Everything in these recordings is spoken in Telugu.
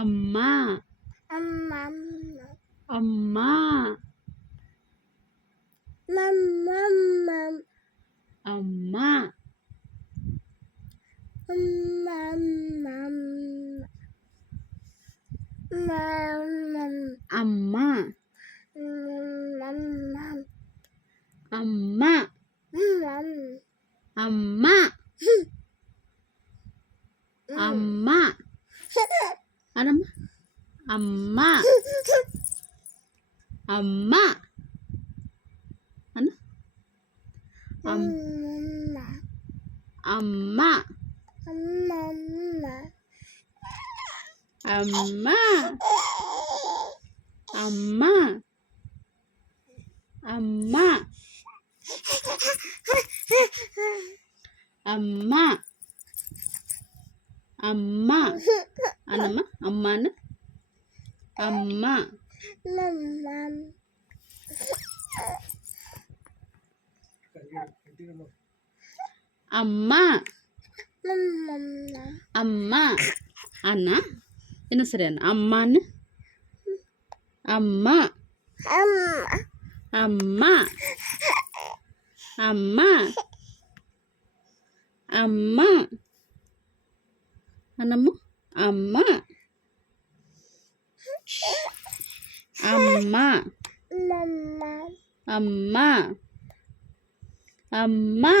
అమ్మా అమ్మ అమ్మా మమ్మ అమ్మా అమ్మా అమ్మా అమ్మా అమ్మా అనమ్మా అమ్మా. అమ్మా. అన్న. అమ్- అమ్మా. అమ్మా. అమ్మా. అమ్మా. అమ్మా. అమ్మ. అనమ్మ అమ్మ అన్న. అమ్మ. అమ్మ. అమ్మ. అన్న. என்ன சரியான అన్న. அம்மா அம்மா அம்மா அம்மா అన్నమ్మ అమ్మా అమ్మా అమ్మా అమ్మా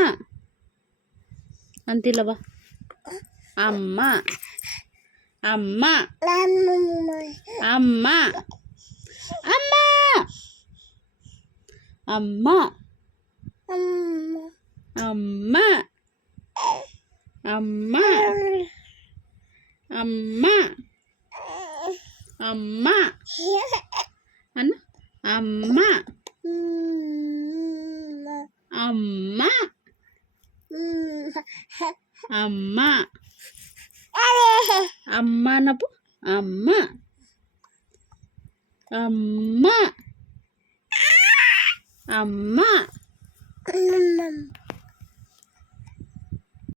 అంతిలవా అమ్మా అమ్మా అమ్మా అమ్మా అమ్మా అమ్మా అమ్మా అమ్మా. అమ్మా. అన్న. అమ్మా. అమ్మా. అమ్మా. అమ్మా నప్పు అమ్మ. అమ్మ. అమ్మ.